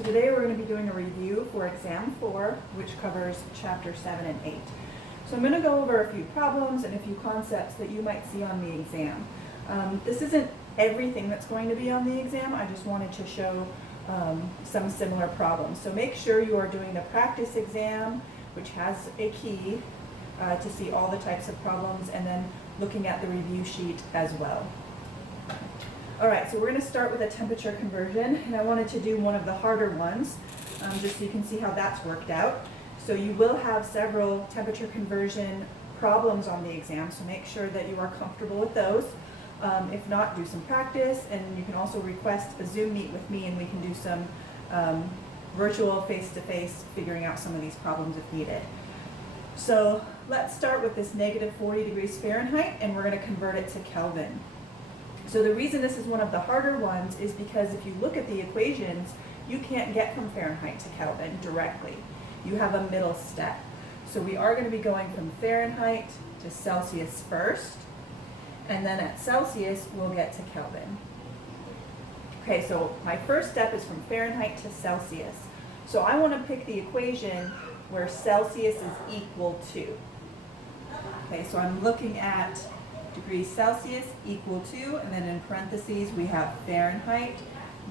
So today we're going to be doing a review for exam 4, which covers chapter 7 and 8. So I'm going to go over a few problems and a few concepts that you might see on the exam. This isn't everything that's going to be on the exam. I just wanted to show some similar problems. So make sure you are doing the practice exam, which has a key to see all the types of problems, and then looking at the review sheet as well. All right, so we're going to start with a temperature conversion, and I wanted to do one of the harder ones, just so you can see how that's worked out. So you will have several temperature conversion problems on the exam, so make sure that you are comfortable with those. If not, do some practice, and you can also request a Zoom meet with me, and we can do some virtual face-to-face figuring out some of these problems if needed. So let's start with this negative 40 degrees Fahrenheit, and we're going to convert it to Kelvin. So the reason this is one of the harder ones is because if you look at the equations, you can't get from Fahrenheit to Kelvin directly. You have a middle step. So we are going to be going from Fahrenheit to Celsius first, and then at Celsius we'll get to Kelvin. Okay, so my first step is from Fahrenheit to Celsius. So I want to pick the equation where Celsius is equal to. Okay, so I'm looking at degrees Celsius equal to, and then in parentheses we have Fahrenheit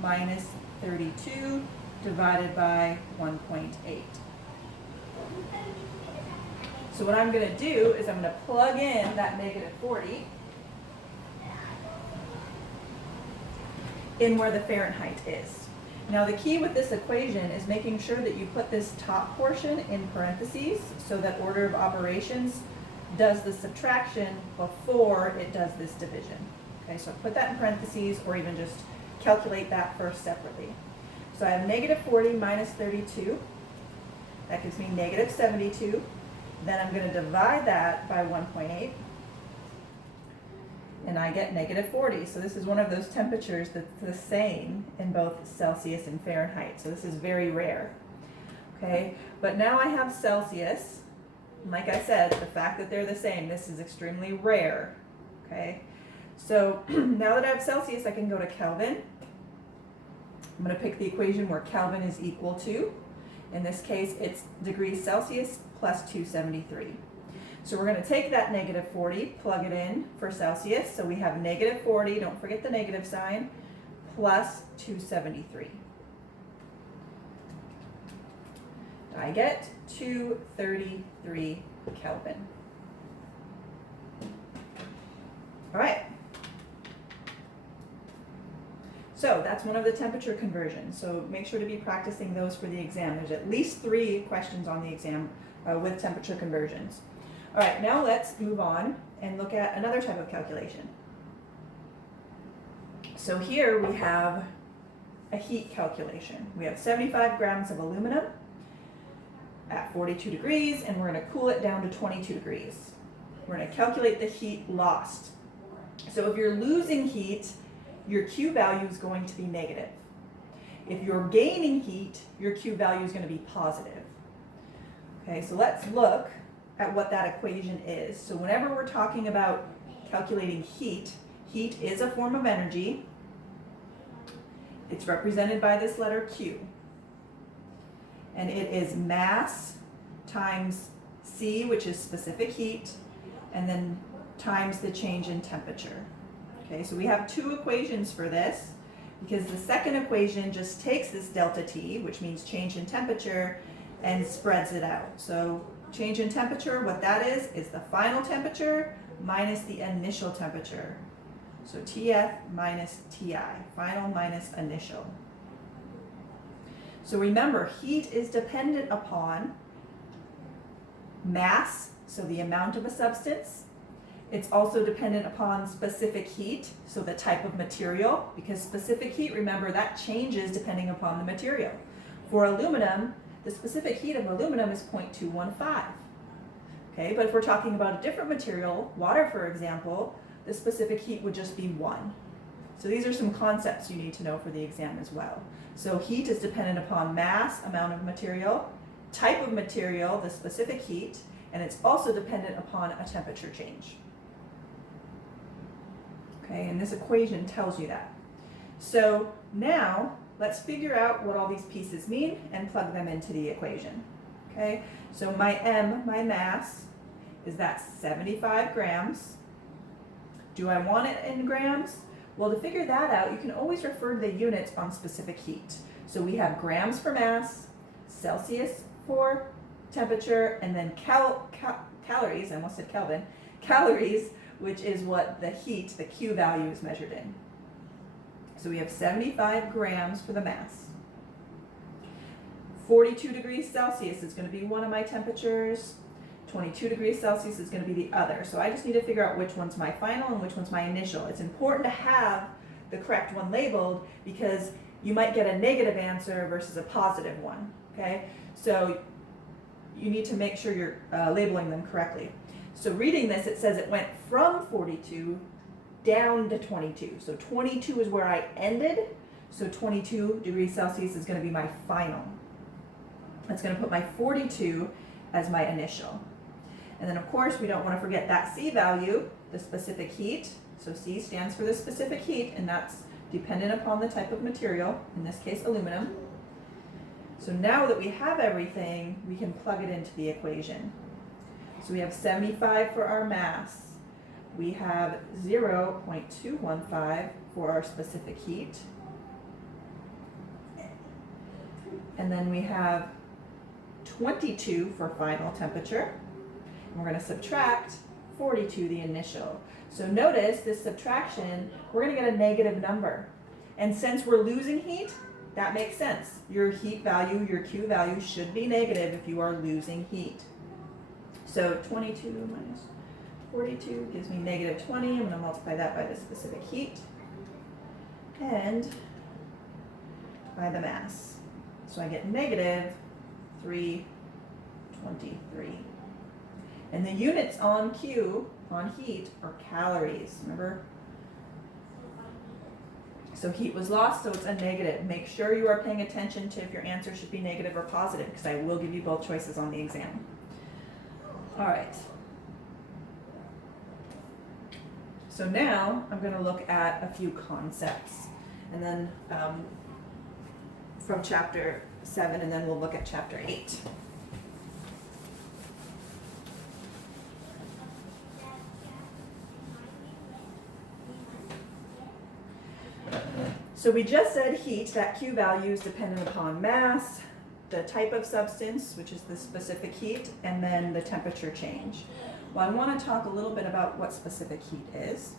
minus 32 divided by 1.8. So what I'm going to do is I'm going to plug in that negative 40 in where the Fahrenheit is. Now the key with this equation is making sure that you put this top portion in parentheses so that order of operations does the subtraction before it does this division. Okay, so put that in parentheses, or even just calculate that first separately. So I have negative 40 minus 32. That gives me negative 72. Then I'm going to divide that by 1.8. And I get negative 40. So this is one of those temperatures that's the same in both Celsius and Fahrenheit. So this is very rare. Okay, but now I have Celsius. Like I said, the fact that they're the same, this is extremely rare. Okay, so now that I have Celsius, I can go to Kelvin. I'm going to pick the equation where Kelvin is equal to. In this case, it's degrees Celsius plus 273. So we're going to take that negative 40, plug it in for Celsius. So we have negative 40, don't forget the negative sign, plus 273. I get 233 Kelvin. All right. So that's one of the temperature conversions. So make sure to be practicing those for the exam. There's at least 3 questions on the exam with temperature conversions. All right, now let's move on and look at another type of calculation. So here we have a heat calculation. We have 75 grams of aluminum at 42 degrees, and we're going to cool it down to 22 degrees. We're going to calculate the heat lost. So if you're losing heat, your Q value is going to be negative. If you're gaining heat, your Q value is going to be positive. Okay, so let's look at what that equation is. So whenever we're talking about calculating heat, heat is a form of energy. It's represented by this letter Q. And it is mass times C, which is specific heat, and then times the change in temperature. Okay, so we have 2 equations for this, because the second equation just takes this delta T, which means change in temperature, and spreads it out. So change in temperature, what that is the final temperature minus the initial temperature. So TF minus TI, final minus initial. So remember, heat is dependent upon mass, so the amount of a substance. It's also dependent upon specific heat, so the type of material, because specific heat, remember, that changes depending upon the material. For aluminum, the specific heat of aluminum is 0.215. Okay, but if we're talking about a different material, water for example, the specific heat would just be 1. So these are some concepts you need to know for the exam as well. So heat is dependent upon mass, amount of material, type of material, the specific heat, and it's also dependent upon a temperature change. Okay, and this equation tells you that. So now let's figure out what all these pieces mean and plug them into the equation. Okay, so my M, my mass, is that 75 grams. Do I want it in grams? Well, to figure that out, you can always refer to the units on specific heat. So we have grams for mass, Celsius for temperature, and then calories, I almost said Kelvin, calories, which is what the heat, the Q value, is measured in. So we have 75 grams for the mass. 42 degrees Celsius is going to be one of my temperatures. 22 degrees Celsius is going to be the other. So I just need to figure out which one's my final and which one's my initial. It's important to have the correct one labeled because you might get a negative answer versus a positive one, okay? So you need to make sure you're labeling them correctly. So reading this, it says it went from 42 down to 22. So 22 is where I ended. So 22 degrees Celsius is going to be my final. It's going to put my 42 as my initial. And then of course we don't want to forget that C value, the specific heat. So C stands for the specific heat, and that's dependent upon the type of material, in this case aluminum. So now that we have everything, we can plug it into the equation. So we have 75 for our mass. We have 0.215 for our specific heat. And then we have 22 for final temperature. And we're going to subtract 42, the initial. So notice this subtraction, we're going to get a negative number. And since we're losing heat, that makes sense. Your heat value, your Q value should be negative if you are losing heat. So 22 minus 42 gives me negative 20. I'm going to multiply that by the specific heat and by the mass. So I get negative 323. And the units on Q, on heat, are calories, remember? So heat was lost, so it's a negative. Make sure you are paying attention to if your answer should be negative or positive, because I will give you both choices on the exam. All right. So now I'm going to look at a few concepts, and then from chapter 7, and then we'll look at chapter 8. So we just said heat, that Q value is dependent upon mass, the type of substance, which is the specific heat, and then the temperature change. Well, I want to talk a little bit about what specific heat is.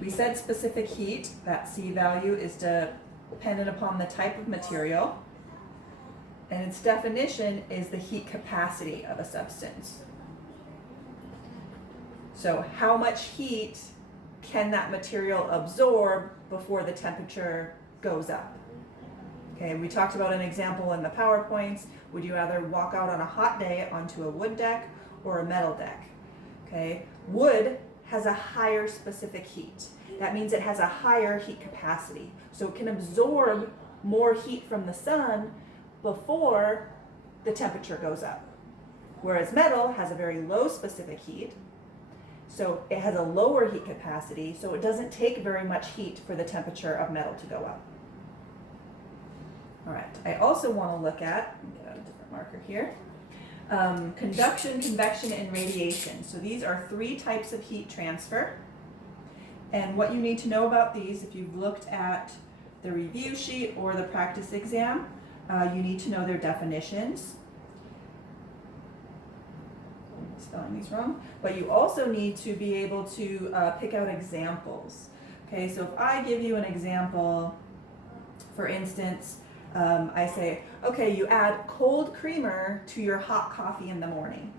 We said specific heat, that C value is dependent upon the type of material, and its definition is the heat capacity of a substance. So how much heat can that material absorb before the temperature goes up? Okay, we talked about an example in the PowerPoints. Would you rather walk out on a hot day onto a wood deck or a metal deck? Okay, wood has a higher specific heat. That means it has a higher heat capacity. So it can absorb more heat from the sun before the temperature goes up. Whereas metal has a very low specific heat. So it has a lower heat capacity, so it doesn't take very much heat for the temperature of metal to go up. All right, I also want to look at, get out a different marker here, conduction, convection, and radiation. So these are 3 types of heat transfer. And what you need to know about these, if you've looked at the review sheet or the practice exam, you need to know their definitions. Spelling these wrong, but you also need to be able to pick out examples. Okay, so if I give you an example, for instance, I say, okay, you add cold creamer to your hot coffee in the morning.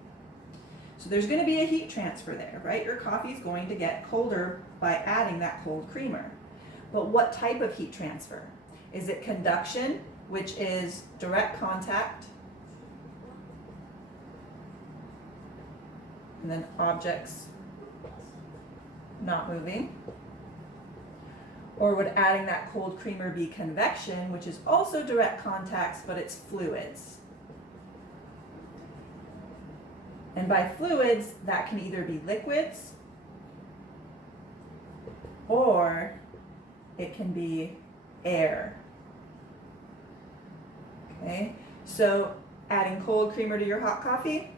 So there's going to be a heat transfer there, right? Your coffee is going to get colder by adding that cold creamer. But what type of heat transfer? Is it conduction, which is direct contact, and then objects not moving? Or would adding that cold creamer be convection, which is also direct contacts, but it's fluids? And by fluids, that can either be liquids or it can be air. Okay, so adding cold creamer to your hot coffee,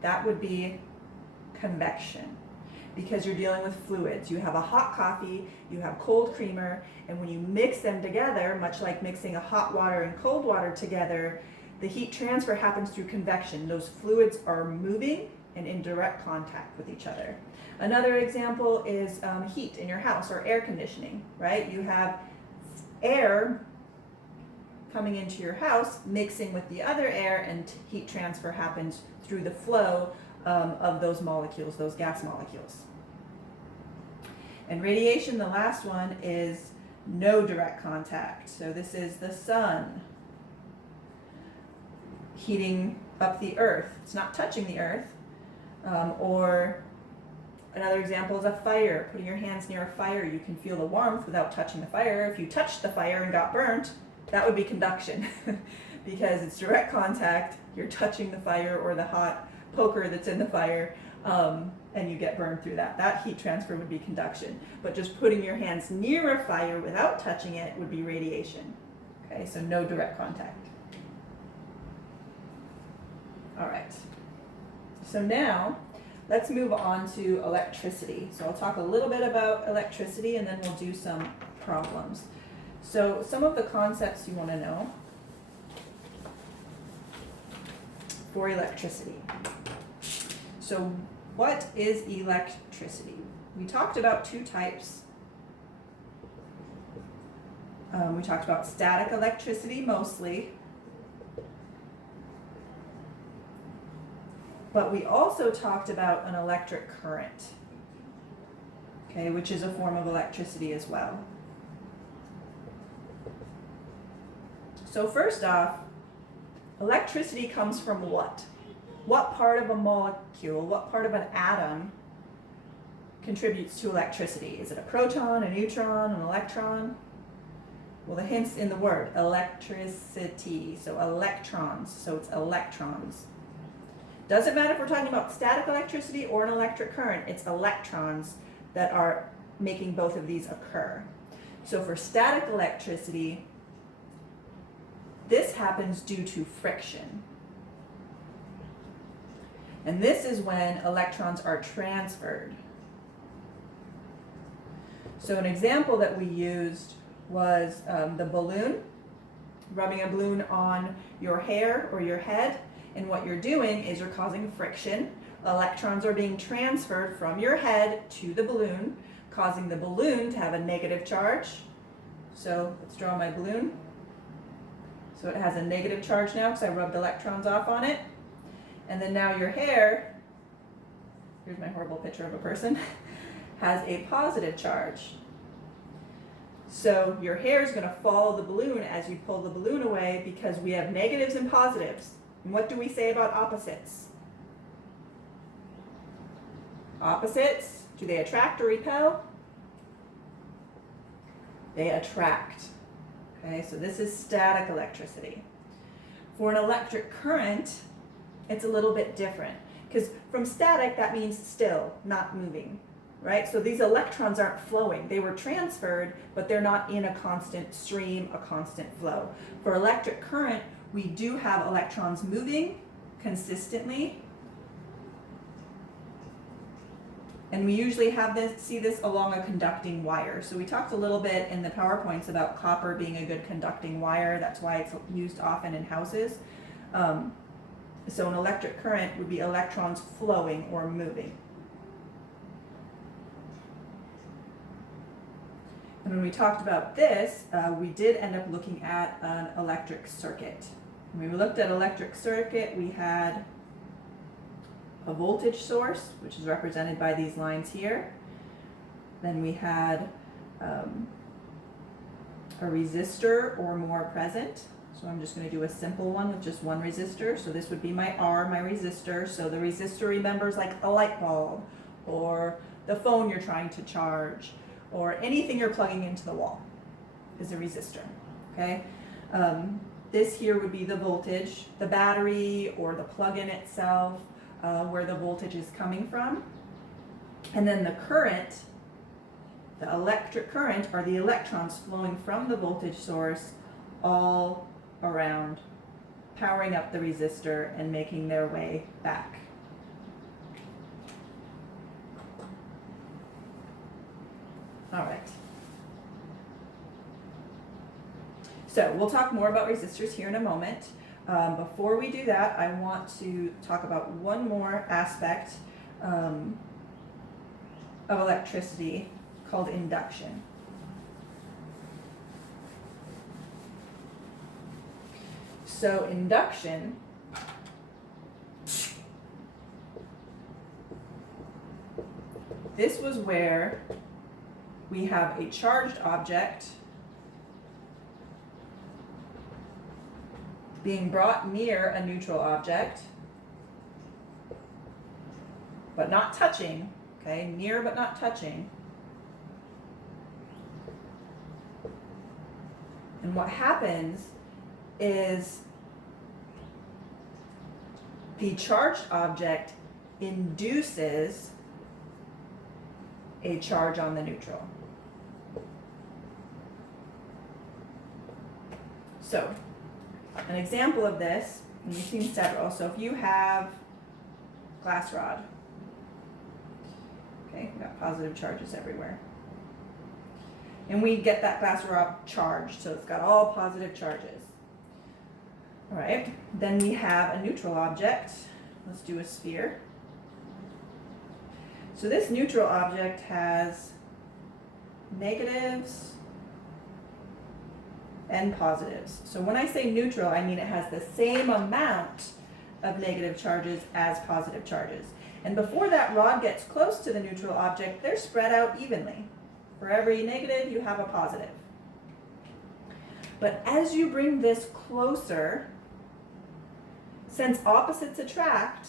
that would be convection, because you're dealing with fluids. You have a hot coffee, you have cold creamer, and when you mix them together, much like mixing a hot water and cold water together, the heat transfer happens through convection. Those fluids are moving and in direct contact with each other. Another example is heat in your house or air conditioning, right? You have air coming into your house, mixing with the other air, and heat transfer happens through the flow of those molecules, those gas molecules. And radiation, the last one, is no direct contact. So this is the sun heating up the earth. It's not touching the earth. Or another example is a fire. Putting your hands near a fire, you can feel the warmth without touching the fire. If you touched the fire and got burnt, that would be conduction because it's direct contact. You're touching the fire or the hot poker that's in the fire, and you get burned through that. That heat transfer would be conduction. But just putting your hands near a fire without touching it would be radiation. Okay, so no direct contact. All right. So now let's move on to electricity. So I'll talk a little bit about electricity and then we'll do some problems. So some of the concepts you want to know for electricity. So what is electricity? We talked about two types. We talked about static electricity mostly, but we also talked about an electric current, okay, which is a form of electricity as well. So first off, electricity comes from what? What part of a molecule, what part of an atom contributes to electricity? Is it a proton, a neutron, an electron? Well, the hint's in the word, electricity, so electrons, so it's electrons. Doesn't matter if we're talking about static electricity or an electric current, it's electrons that are making both of these occur. So for static electricity, this happens due to friction. And this is when electrons are transferred. So an example that we used was the balloon, rubbing a balloon on your hair or your head. And what you're doing is you're causing friction. Electrons are being transferred from your head to the balloon, causing the balloon to have a negative charge. So let's draw my balloon. So it has a negative charge now because I rubbed electrons off on it. And then now your hair, here's my horrible picture of a person, has a positive charge. So your hair is going to follow the balloon as you pull the balloon away because we have negatives and positives. And what do we say about opposites? Opposites, do they attract or repel? They attract. Okay, so this is static electricity. For an electric current, it's a little bit different because from static, that means still, not moving, right? So these electrons aren't flowing. They were transferred, but they're not in a constant stream, a constant flow. For electric current, we do have electrons moving consistently. And we usually see this along a conducting wire. So we talked a little bit in the PowerPoints about copper being a good conducting wire. That's why it's used often in houses. So an electric current would be electrons flowing or moving. And when we talked about this, we did end up looking at an electric circuit. When we looked at electric circuit, we had a voltage source, which is represented by these lines here. Then we had a resistor or more present. So I'm just going to do a simple one with just one resistor. So this would be my R, my resistor. So the resistor remembers like a light bulb or the phone you're trying to charge or anything you're plugging into the wall is a resistor, okay? This here would be the voltage, the battery or the plug-in itself, where the voltage is coming from. And then the current, the electric current, are the electrons flowing from the voltage source all around powering up the resistor and making their way back. All right. So we'll talk more about resistors here in a moment. Before we do that, I want to talk about one more aspect of electricity called induction. So induction this was where we have a charged object being brought near a neutral object, but not touching, okay? Near but not touching. And what happens is the charged object induces a charge on the neutral. So, an example of this, and you've seen several, so if you have glass rod, okay, we've got positive charges everywhere. And we get that glass rod charged, so it's got all positive charges. All right, then we have a neutral object. Let's do a sphere. So this neutral object has negatives and positives. So when I say neutral, I mean it has the same amount of negative charges as positive charges. And before that rod gets close to the neutral object, they're spread out evenly. For every negative, you have a positive. But as you bring this closer, since opposites attract,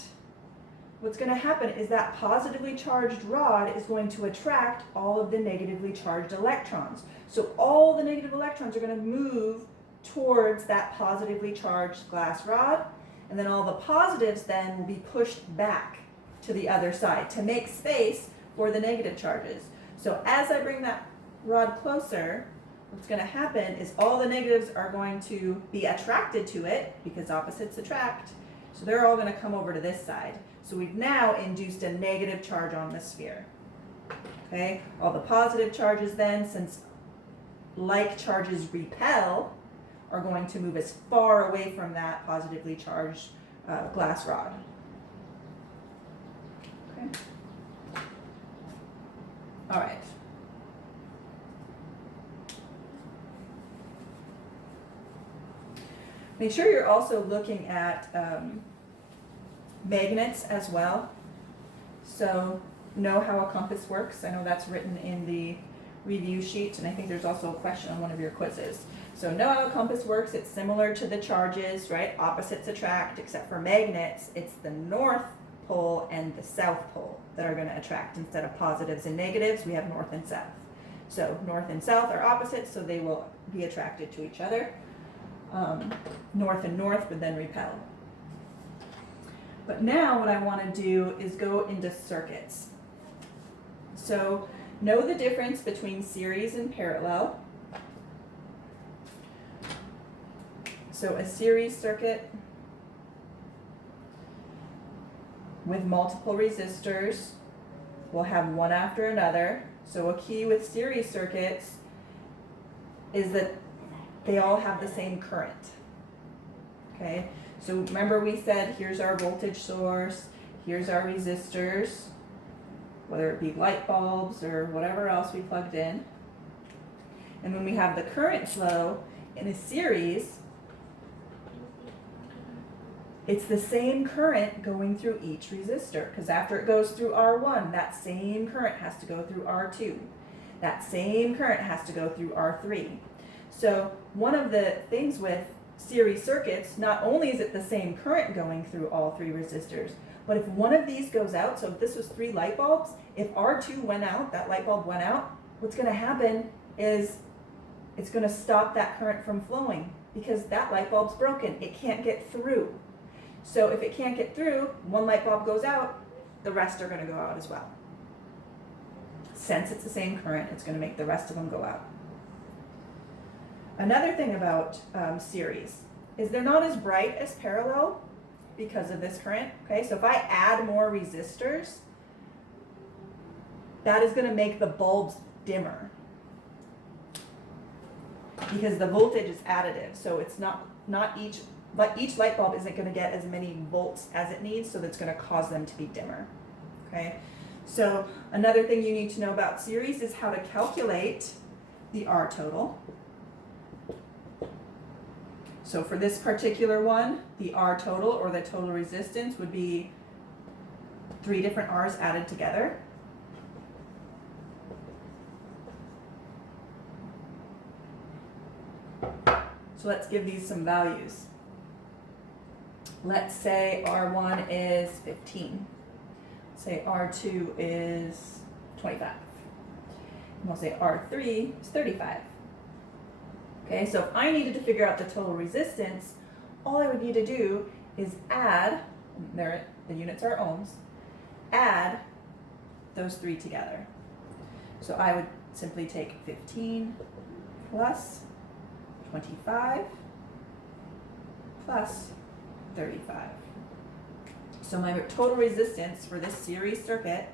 what's going to happen is that positively charged rod is going to attract all of the negatively charged electrons. So all the negative electrons are going to move towards that positively charged glass rod, and then all the positives then will be pushed back to the other side to make space for the negative charges. So as I bring that rod closer, what's going to happen is all the negatives are going to be attracted to it because opposites attract. So they're all going to come over to this side. So we've now induced a negative charge on the sphere. Okay, all the positive charges then, since like charges repel, are going to move as far away from that positively charged glass rod. Okay. All right. Make sure you're also looking at magnets as well. So know how a compass works. I know that's written in the review sheet, and I think there's also a question on one of your quizzes. So know how a compass works. It's similar to the charges, right? Opposites attract, except for magnets, it's the north pole and the south pole that are going to attract. Instead of positives and negatives, we have north and south. So north and south are opposites, so they will be attracted to each other. North and north would then repel. But now what I want to do is go into circuits. So know the difference between series and parallel. So a series circuit with multiple resistors will have one after another. So a key with series circuits is that they all have the same current. Okay, so remember we said here's our voltage source, here's our resistors, whether it be light bulbs or whatever else we plugged in. And when we have the current flow in a series, it's the same current going through each resistor, because after it goes through R1, that same current has to go through R2. That same current has to go through R3. So one of the things with series circuits, not only is it the same current going through all three resistors, but if one of these goes out, so if this was 3 light bulbs, if R2 went out, that light bulb went out, what's going to happen is it's going to stop that current from flowing because that light bulb's broken. It can't get through. So if it can't get through, one light bulb goes out, the rest are going to go out as well. Since it's the same current, it's going to make the rest of them go out. Another thing about series is they're not as bright as parallel because of this current, okay? So if I add more resistors, that is gonna make the bulbs dimmer because the voltage is additive. So it's not each light bulb isn't gonna get as many volts as it needs, so that's gonna cause them to be dimmer, okay? So another thing you need to know about series is how to calculate the R total. So for this particular one, the R total or the total resistance would be 3 different R's added together. So let's give these some values. Let's say R1 is 15. Say R2 is 25. And we'll say R3 is 35. Okay, so if I needed to figure out the total resistance, all I would need to do is add, the units are ohms, add those 3 together. So I would simply take 15 plus 25 plus 35. So my total resistance for this series circuit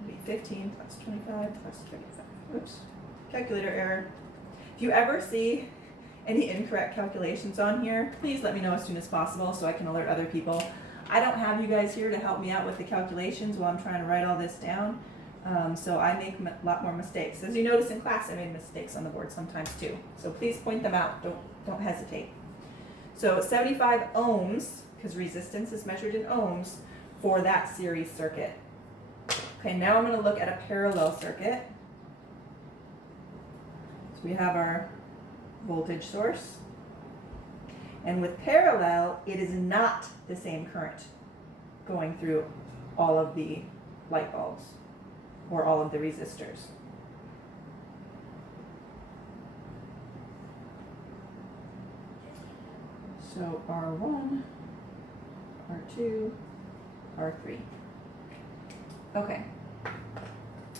would be 15 plus 25 plus 35. Oops, calculator error. If you ever see any incorrect calculations on here, please let me know as soon as possible so I can alert other people. I don't have you guys here to help me out with the calculations while I'm trying to write all this down. So I make a lot more mistakes. As you notice in class, I made mistakes on the board sometimes too. So please point them out, don't hesitate. So 75 ohms, because resistance is measured in ohms, for that series circuit. Okay, now I'm gonna look at a parallel circuit. So we have our voltage source. And with parallel, it is not the same current going through all of the light bulbs or all of the resistors. So R1, R2, R3. Okay,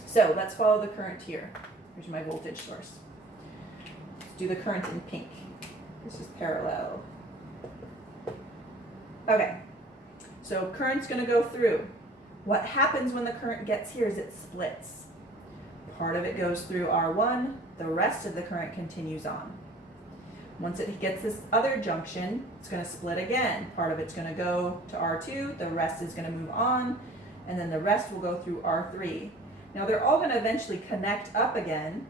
so let's follow the current here. Here's my voltage source. Let's do the current in pink. This is parallel. Okay, so current's gonna go through. What happens when the current gets here is it splits. Part of it goes through R1, the rest of the current continues on. Once it gets this other junction, it's gonna split again. Part of it's gonna go to R2, the rest is gonna move on, and then the rest will go through R3. Now they're all gonna eventually connect up again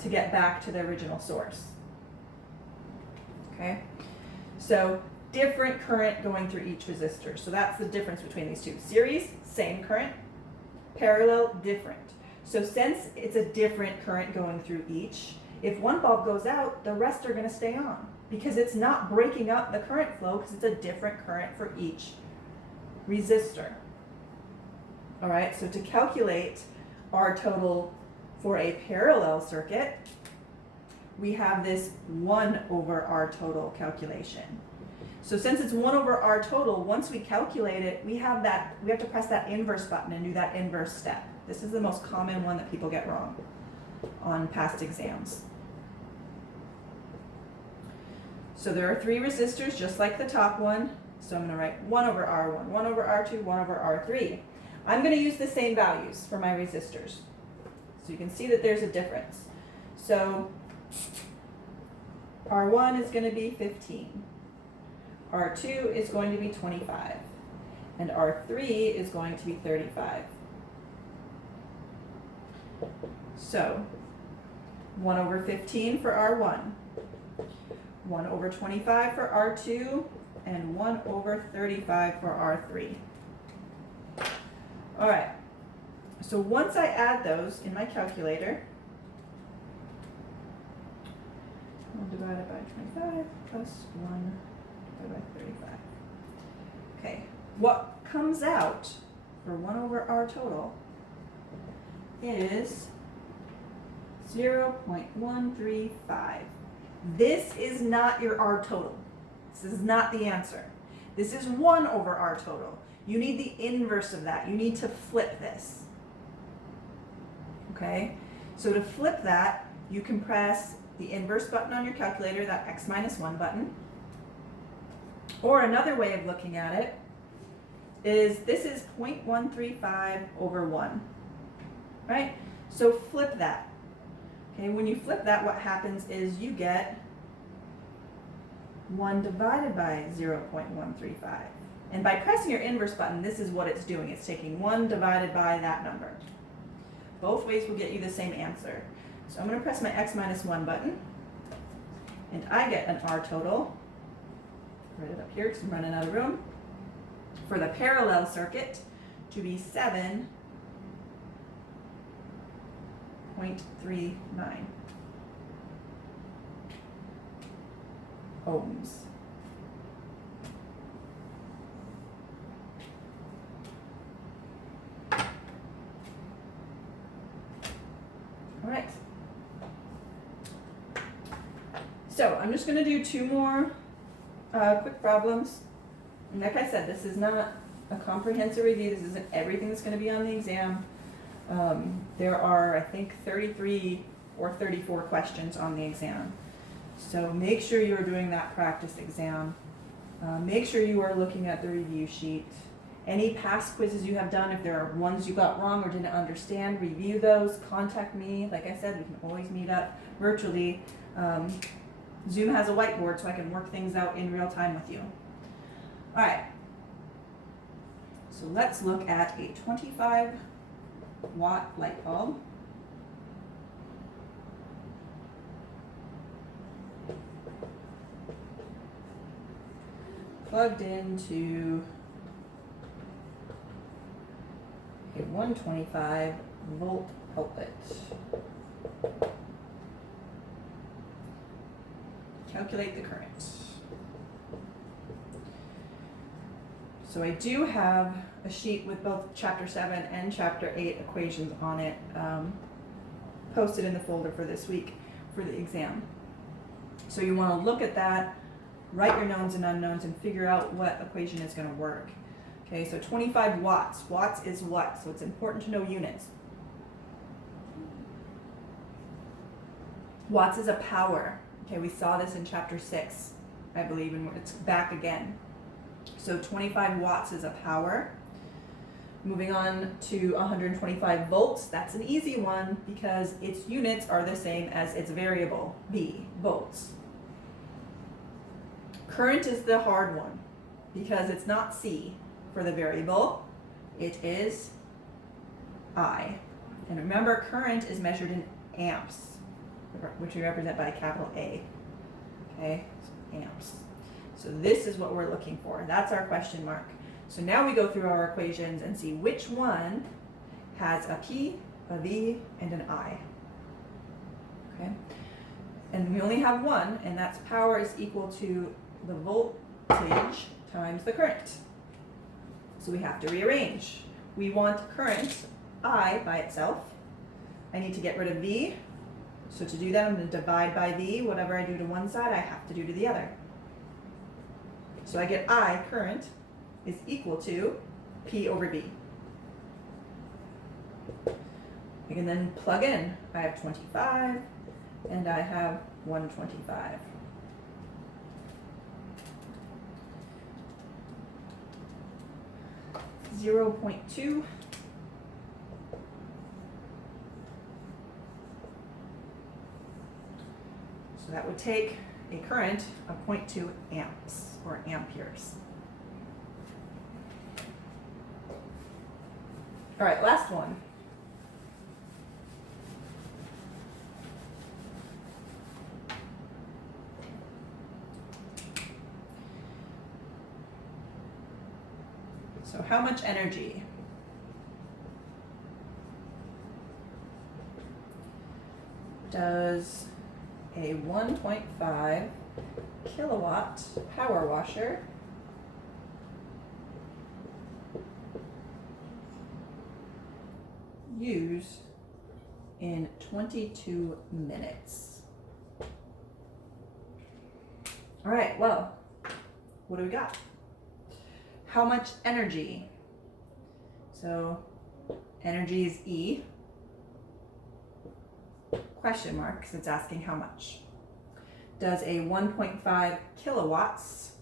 to get back to the original source. Okay, so different current going through each resistor. So that's the difference between these two. Series, same current. Parallel, different. So since it's a different current going through each, if one bulb goes out, the rest are going to stay on because it's not breaking up the current flow because it's a different current for each resistor. All right, so to calculate our total for a parallel circuit, we have this 1 over R total calculation. So since it's 1 over R total, once we calculate it, we have to press that inverse button and do that inverse step. This is the most common one that people get wrong on past exams. So there are 3 resistors just like the top one. So I'm going to write 1 over R1, 1 over R2, 1 over R3. I'm going to use the same values for my resistors. So you can see that there's a difference. So R1 is going to be 15. R2 is going to be 25. And R3 is going to be 35. So 1 over 15 for R1, 1 over 25 for R2, and 1 over 35 for R3. All right, so once I add those in my calculator, I'll divide it by 25 plus 1 divided by 35. Okay, what comes out for 1 over R total is 0.135. This is not your R total. This is not the answer. This is 1 over R total. You need the inverse of that. You need to flip this. Okay? So to flip that, you can press the inverse button on your calculator, that x minus 1 button. Or another way of looking at it is this is 0.135 over 1, right? So flip that. Okay, when you flip that, what happens is you get 1 divided by 0.135. And by pressing your inverse button, this is what it's doing. It's taking 1 divided by that number. Both ways will get you the same answer. So I'm going to press my x minus 1 button, and I get an R total. Write it up here because I'm running out of room. For the parallel circuit to be 7.39 ohms. All right. So I'm just going to do 2 more quick problems. And like I said, this is not a comprehensive review. This isn't everything that's going to be on the exam. There are, I think, 33 or 34 questions on the exam. So make sure you're doing that practice exam. Make sure you are looking at the review sheet. Any past quizzes you have done, if there are ones you got wrong or didn't understand, review those, contact me. Like I said, we can always meet up virtually. Zoom has a whiteboard so I can work things out in real time with you. All right, so let's look at a 25-watt light bulb. Plugged into a 125 volt outlet. Calculate the current. So I do have a sheet with both Chapter 7 and Chapter 8 equations on it, posted in the folder for this week for the exam. So you want to look at that, write your knowns and unknowns, and figure out what equation is going to work. Okay, so 25 watts. Watts is what? So it's important to know units. Watts is a power. Okay, we saw this in Chapter 6, I believe, and it's back again. So 25 watts is a power. Moving on to 125 volts, that's an easy one because its units are the same as its variable, V, volts. Current is the hard one because it's not C for the variable, it is I. And remember, current is measured in amps, which we represent by a capital A. Okay, so amps. So this is what we're looking for. That's our question mark. So now we go through our equations and see which one has a P, a V, and an I. Okay? And we only have one, and that's power is equal to the voltage times the current. So we have to rearrange. We want current, I, by itself. I need to get rid of V. So to do that, I'm going to divide by V. Whatever I do to one side, I have to do to the other. So I get I, current, is equal to P over V. I can then plug in. I have 25, and I have 125. .2. So that would take a current of 0.2 amps or amperes. All right, last one. So how much energy? Does a 1.5 kilowatt power washer use in 22 minutes? All right, well, what do we got? How much energy? So energy is E, question mark, because it's asking how much. does a 1.5 kilowatts.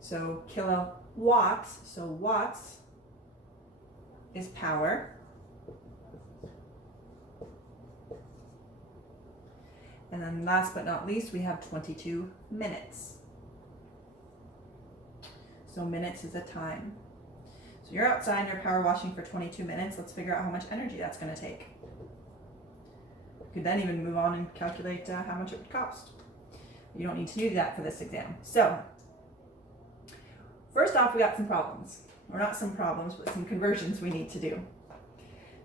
So kilowatts, so watts is power. And then last but not least, we have 22 minutes. So minutes is a time. So you're outside and you're power washing for 22 minutes. Let's figure out how much energy that's going to take. You could then even move on and calculate how much it would cost. You don't need to do that for this exam. So first off, we got some problems. Or not some problems, but some conversions we need to do.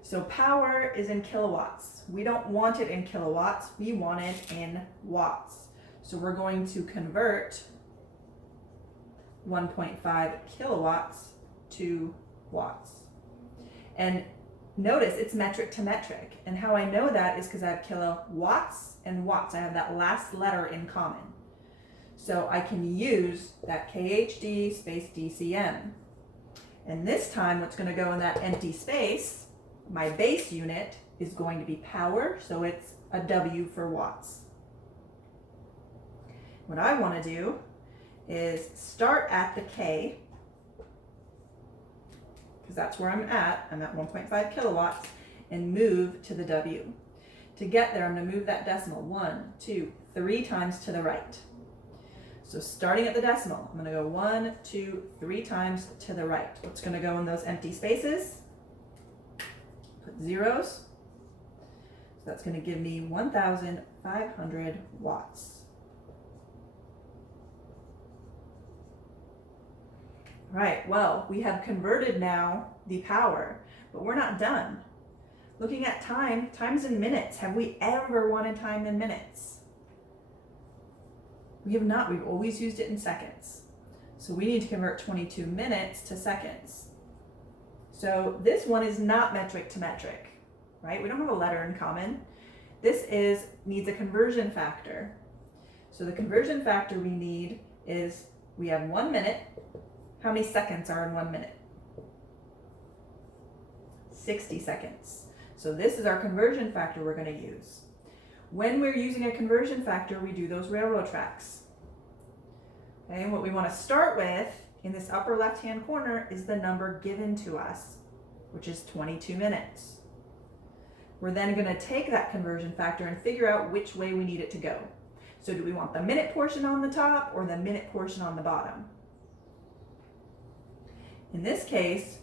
So power is in kilowatts. We don't want it in kilowatts. We want it in watts. So we're going to convert 1.5 kilowatts to watts. And notice it's metric to metric. And how I know that is because I have kilowatts and watts. I have that last letter in common. So I can use that KHD space DCM. And this time what's going to go in that empty space, my base unit, is going to be power, so it's a W for watts. What I want to do is start at the K, because that's where I'm at 1.5 kilowatts, and move to the W. To get there, I'm going to move that decimal 1, 2, 3 times to the right. So starting at the decimal, I'm going to go 1, 2, 3 times to the right. What's going to go in those empty spaces? Put zeros. So that's going to give me 1,500 watts. Right, well, we have converted now the power, but we're not done. Looking at time, time's in minutes. Have we ever wanted time in minutes? We have not. We've always used it in seconds. So we need to convert 22 minutes to seconds. So this one is not metric to metric, right? We don't have a letter in common. This needs a conversion factor. So the conversion factor we need is, we have 1 minute. How many seconds are in 1 minute? 60 seconds. So this is our conversion factor we're going to use. When we're using a conversion factor, we do those railroad tracks. Okay, and what we want to start with in this upper left-hand corner is the number given to us, which is 22 minutes. We're then going to take that conversion factor and figure out which way we need it to go. So do we want the minute portion on the top or the minute portion on the bottom? In this case,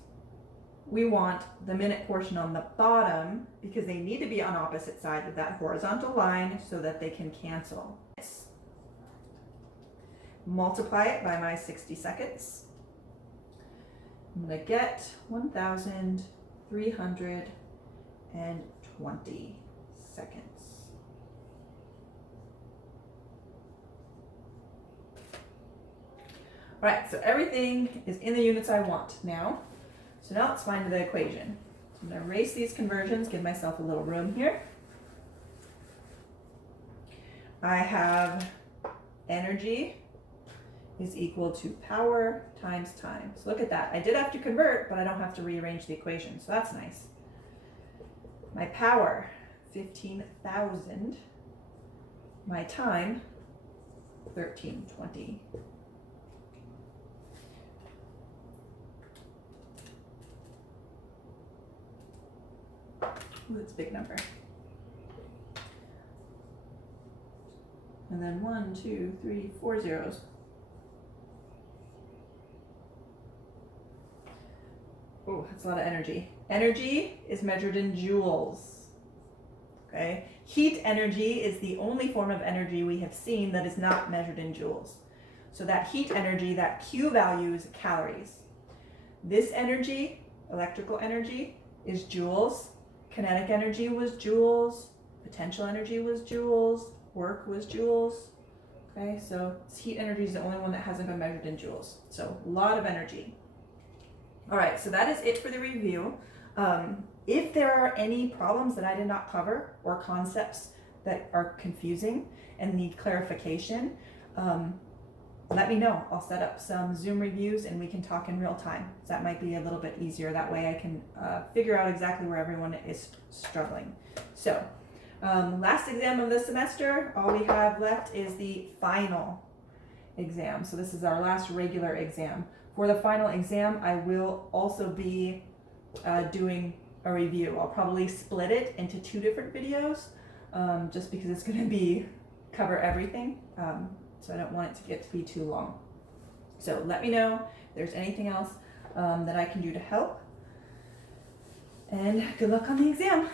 we want the minute portion on the bottom because they need to be on opposite sides of that horizontal line so that they can cancel. Multiply it by my 60 seconds. I'm going to get 1,320 seconds. All right, so everything is in the units I want now. So now let's find the equation. So I'm going to erase these conversions, give myself a little room here. I have energy is equal to power times time. So look at that. I did have to convert, but I don't have to rearrange the equation, so that's nice. My power, 15,000. My time, 1320. Ooh, that's a big number. And then 1, 2, 3, 4 zeros. Oh, that's a lot of energy. Energy is measured in joules. Okay? Heat energy is the only form of energy we have seen that is not measured in joules. So that heat energy, that Q value is calories. This energy, electrical energy, is joules. Kinetic energy was joules. Potential energy was joules. Work was joules. Okay, so heat energy is the only one that hasn't been measured in joules. So a lot of energy. All right, so that is it for the review. If there are any problems that I did not cover or concepts that are confusing and need clarification, let me know. I'll set up some Zoom reviews and we can talk in real time. So that might be a little bit easier. That way I can figure out exactly where everyone is struggling. So Last exam of the semester, all we have left is the final exam. So this is our last regular exam. For the final exam, I will also be doing a review. I'll probably split it into 2 different videos, just because it's going to cover everything. So I don't want it to get to be too long. So let me know if there's anything else that I can do to help. And good luck on the exam.